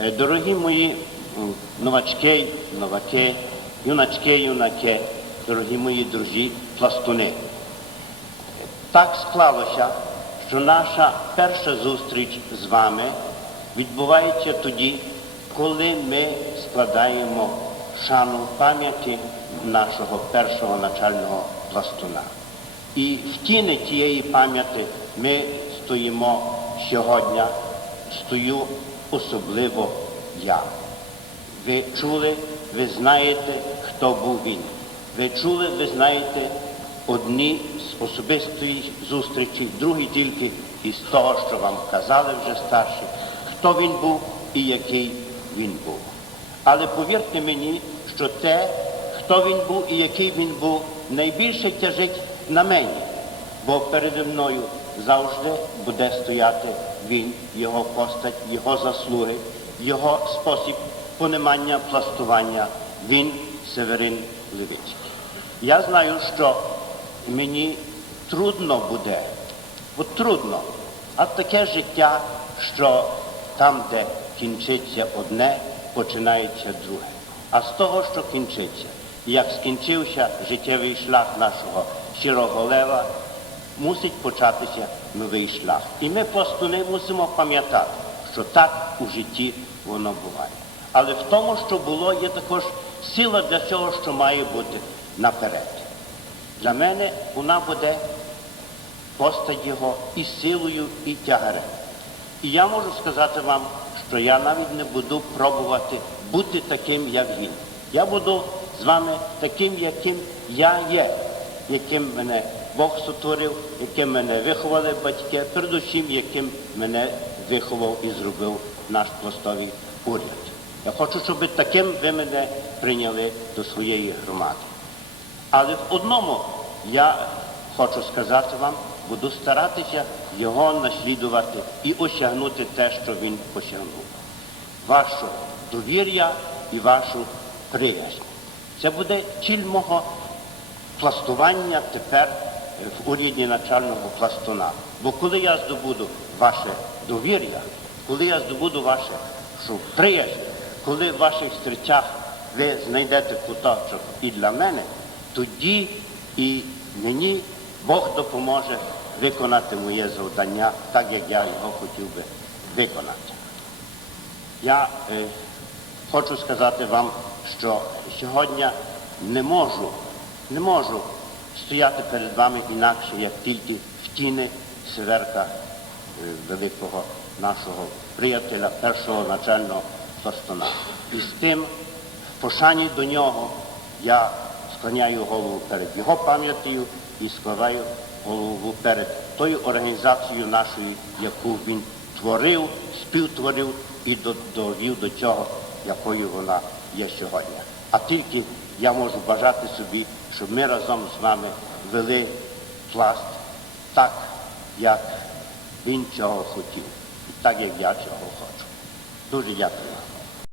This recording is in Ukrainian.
Е, Дорогі мої новачки, новаки, юначки, юнаки, дорогі мої друзі, пластуни. Так склалося, що наша перша зустріч з вами відбувається тоді, коли ми складаємо шану пам'яті нашого першого начального пластуна. І в тіні тієї пам'яті ми стоїмо сьогодні, стою особливо я. Ви чули, ви знаєте, хто був він. Ви чули, ви знаєте одні з особистої зустрічі, другі тільки із того, що вам казали вже старші, хто він був і який він був. Але повірте мені, що те, хто він був і який він був, найбільше тяжить на мені, бо переді мною завжди буде стояти він, його постать, його заслуги, його спосіб понимання пластування. Він Северин Левицький. Я знаю, що мені трудно буде, бо трудно, а таке життя, що там, де кінчиться одне, починається друге. А з того, що кінчиться, як скінчився життєвий шлях нашого щирого лева, мусить початися новий шлях. І ми пластуни мусимо пам'ятати, що так у житті воно буває. Але в тому, що було, є також сила для цього, що має бути наперед. Для мене вона буде постать його і силою, і тягарем. І я можу сказати вам, що я навіть не буду пробувати бути таким, як він. Я буду з вами таким, яким я є, яким мене Бог сотворив, яким мене виховали батьки, передусім, яким мене виховав і зробив наш пластовий уряд. Я хочу, щоб таким ви мене прийняли до своєї громади. Але в одному я хочу сказати вам, буду старатися його наслідувати і осягнути те, що він осягнув. Вашу довір'я і вашу приязнь. Це буде ціль мого пластування тепер в уряді начального пластуна. Бо коли я здобуду ваше довір'я, коли я здобуду ваше приязнь, коли в ваших зустрічах ви знайдете куточок і для мене, тоді і мені Бог допоможе виконати моє завдання так, як я його хотів би виконати. Я е, хочу сказати вам, що сьогодні не можу, не можу стояти перед вами інакше, як тільки в тіни Северка е, великого нашого приятеля, першого начального пластуна. І з тим, в пошані до нього, я склоняю голову перед його пам'яттю і складаю голову перед тою організацією нашою, яку він творив, співтворив і до- довів до цього, якою вона є сьогодні. А тільки я можу бажати собі, щоб ми разом з вами вели пласт так, як він цього хотів, і так, як я цього хочу. Дуже дякую. вам.